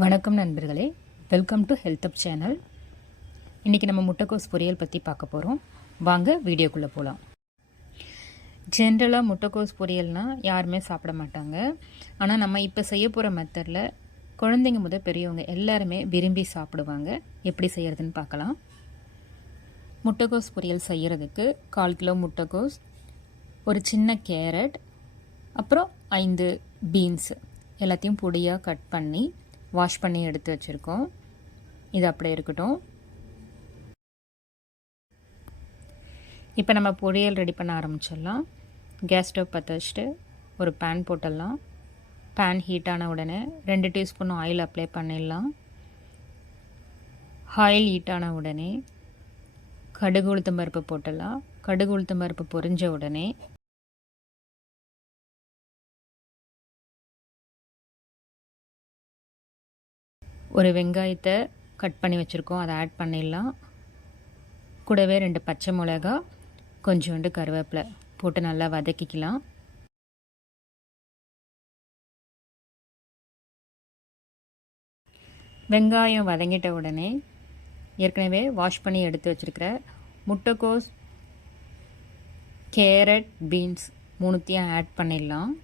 வணக்கம் நண்பர்களே, welcome to ஹெல்த்அப் channel. இன்றைக்கி நம்ம முட்டைக்கோஸ் பொரியல் பற்றி பார்க்க போகிறோம். வாங்க வீடியோக்குள்ளே போகலாம். ஜென்ரலாக முட்டைக்கோஸ் பொரியல்னால் யாருமே சாப்பிட மாட்டாங்க. ஆனால் நம்ம இப்போ செய்ய போகிற மெத்தடில் குழந்தைங்க முதல் பெரியவங்க எல்லாருமே விரும்பி சாப்பிடுவாங்க. எப்படி செய்கிறதுன்னு பார்க்கலாம். முட்டைக்கோஸ் பொரியல் செய்கிறதுக்கு 1/4 கிலோ முட்டைக்கோஸ், ஒரு சின்ன கேரட், அப்புறம் 5 பீன்ஸு எல்லாத்தையும் பொடியாக கட் பண்ணி வாஷ் பண்ணி எடுத்து வச்சுருக்கோம். இது அப்படியே இருக்கட்டும். இப்போ நம்ம பொரியல் ரெடி பண்ண ஆரம்பிச்சிடலாம். கேஸ் ஸ்டவ் பற்ற வச்சுட்டு ஒரு பேன் போட்டுடலாம். பேன் ஹீட்டான உடனே 2 டீஸ்பூன் ஆயில் அப்ளை பண்ணிடலாம். ஆயில் ஹீட்டான உடனே கடுகு உளுத்தம் பருப்பு போட்டுடலாம். கடுகு உளுத்தம் பருப்பு பொரிஞ்ச உடனே ஒரு வெங்காயத்தை கட் பண்ணி வச்சுருக்கோம், அதை ஆட் பண்ணிடலாம். கூடவே 2 பச்சை மிளகா, கொஞ்சோண்டு கருவேப்பிலை போட்டு நல்லா வதக்கிக்கலாம். வெங்காயம் வதங்கிட்ட உடனே ஏற்கனவே வாஷ் பண்ணி எடுத்து வச்சுருக்கிற முட்டைக்கோஸ், கேரட், பீன்ஸ் 3த்தையும் ஆட் பண்ணிடலாம்.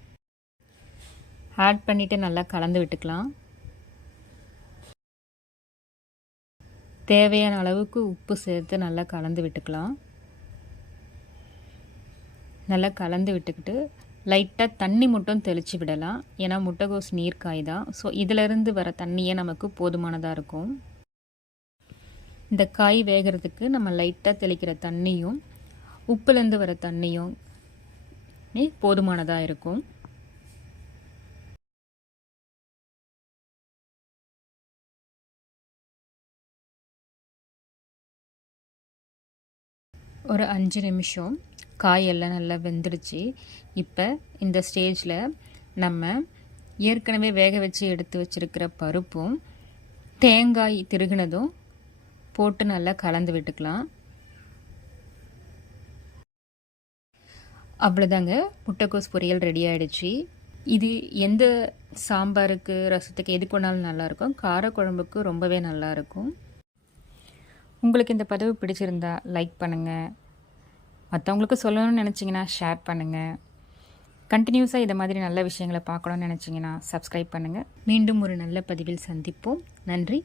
ஆட் பண்ணிவிட்டு நல்லா கலந்து விட்டுக்கலாம். தேவையான அளவுக்கு உப்பு சேர்த்து நல்லா கலந்து விட்டுக்கலாம். நல்லா கலந்து விட்டுக்கிட்டு லைட்டாக தண்ணி மட்டும் தெளித்து விடலாம். ஏன்னா முட்டைக்கோஸ் நீர்க்காய் தான். ஸோ இதிலிருந்து வர தண்ணியே நமக்கு போதுமானதாக இருக்கும். இந்த காய் வேகிறதுக்கு நம்ம லைட்டாக தெளிக்கிற தண்ணியும் உப்புலேருந்து வர தண்ணியும் போதுமானதாக இருக்கும். ஒரு 5 நிமிஷம் காயெல்லாம் நல்லா வெந்துடுச்சு. இப்போ இந்த ஸ்டேஜில் நம்ம ஏற்கனவே வேக வச்சு எடுத்து வச்சுருக்கிற பருப்பும் தேங்காய் திருகினதும் போட்டு நல்லா கலந்து விட்டுக்கலாம். அவ்வளோதாங்க, முட்டைக்கோஸ் பொரியல் ரெடி ஆகிடுச்சு. இது எந்த சாம்பாருக்கு, ரசத்துக்கு எது கொண்டாலும் நல்லாயிருக்கும். காரக்குழம்புக்கு ரொம்பவே நல்லாயிருக்கும். உங்களுக்கு இந்த பதிவு பிடிச்சிருந்தா லைக் பண்ணுங்கள். மற்றவங்களுக்கு சொல்லணும்னு நினச்சிங்கன்னா ஷேர் பண்ணுங்கள். கண்டினியூஸாக இதை மாதிரி நல்ல விஷயங்களை பார்க்கணுன்னு நினச்சிங்கன்னா சப்ஸ்கிரைப் பண்ணுங்கள். மீண்டும் ஒரு நல்ல பதிவில் சந்திப்போம். நன்றி.